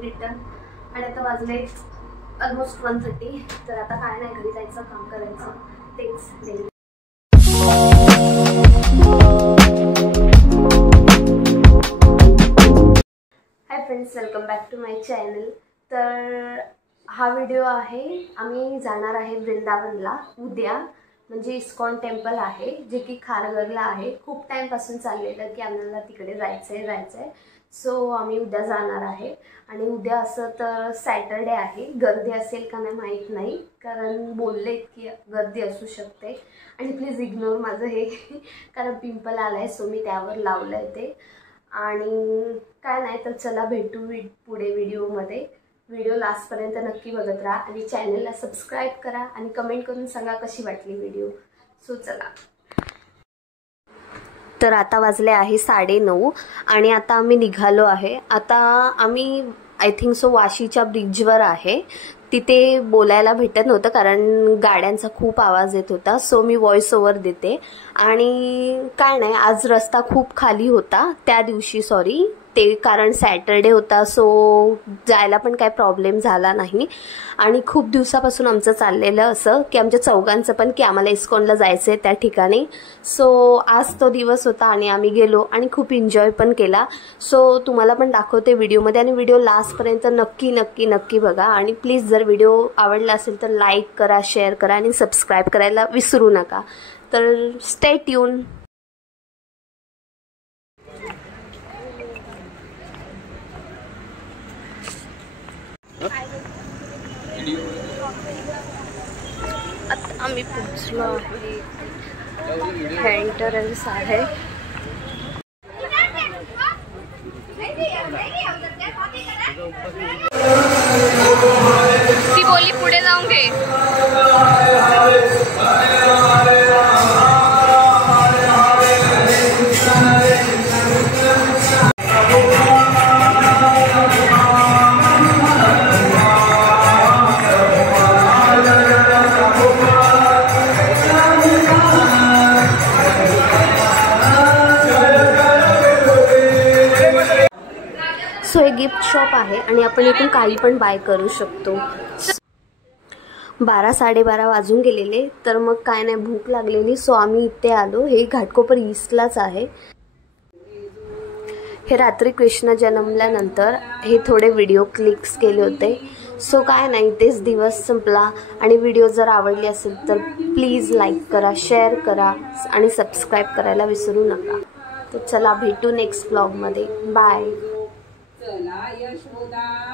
Return आणि आता वाजले ऑलमोस्ट 1:30. तर आता काय नाही, घरी जायचं, काम करायचं, तेच. Hi friends, welcome back to my channel. तर हा व्हिडिओ आहे, आम्ही जाणार आहे वृंदावनला उद्या. म्हणजे इस्कॉन टेम्पल आहे जे की खारघरला आहे. खूप टाईमपासून चाललेलं की आम्हाला तिकडे जायचं आहे. सो आम्ही उद्या जाणार आहे. आणि उद्या असं तर सॅटरडे आहे, गर्दी असेल का नाही माहीत नाही, कारण बोलले की गर्दी असू शकते. आणि प्लीज इग्नोर माझं हे कारण पिंपल आला आहे, सो मी त्यावर लावलं आहे ते. आणि काय नाही, तर चला भेटू पुढे व्हिडिओमध्ये. व्हिडिओ लास्टपर्यंत नक्की बघत राहा आणि चॅनलला सबस्क्राईब करा आणि कमेंट करून सांगा कशी वाटली व्हिडिओ. सो चला. तर आता वाजले आहे 9:30 आणि आता आम्ही निघालो आहे. आता आम्ही आय थिंक सो वाशीच्या ब्रिजवर आहे. तिथे बोलायला भेटत नव्हतं कारण गाड्यांचा खूप आवाज येत होता, सो मी व्हॉइस ओव्हर देते. आणि काय नाही, आज रस्ता खूप खाली होता त्या दिवशी, सॉरी ते कारण सॅटरडे होता, सो जायला पण काय प्रॉब्लेम झाला नाही. आणि खूप दिवसापासून आमचं चाललेलं असं की आमच्या चौघांचं पण की आम्हाला इस्कॉनला जायचं आहे त्या ठिकाणी. सो आज तो दिवस होता आणि आम्ही गेलो आणि खूप एन्जॉय पण केला. सो तुम्हाला पण दाखवते व्हिडिओमध्ये आणि व्हिडिओ लास्टपर्यंत नक्की नक्की नक्की बघा. आणि प्लीज जर व्हिडिओ आवडला असेल तर लाईक करा, शेअर करा आणि सबस्क्राईब करायला विसरू नका. तर स्टे ट्यून. आता आम्ही पोचलो आहे, एंट्रन्स आहे. ती बोली पुढे जाऊन घे. सो हे गिफ्ट शॉप आहे आणि आपण इथून काही पण बाय करू शकतो. 12-12:30 वाजून गेलेले. तर मग काय नाही, भूक लागलेली, सो आम्ही इथे आलो. हे घाटकोपर ईस्टलाच आहे. हे रात्री कृष्ण जन्मल्यानंतर हे थोडे व्हिडिओ क्लिक्स केले होते. सो काय नाही, तेच दिवस संपला. आणि व्हिडिओ जर आवडली असेल तर प्लीज लाईक करा, शेअर करा आणि सबस्क्राईब करायला विसरू नका. तर चला भेटू नेक्स्ट ब्लॉगमध्ये. बाय. चला यशोदा.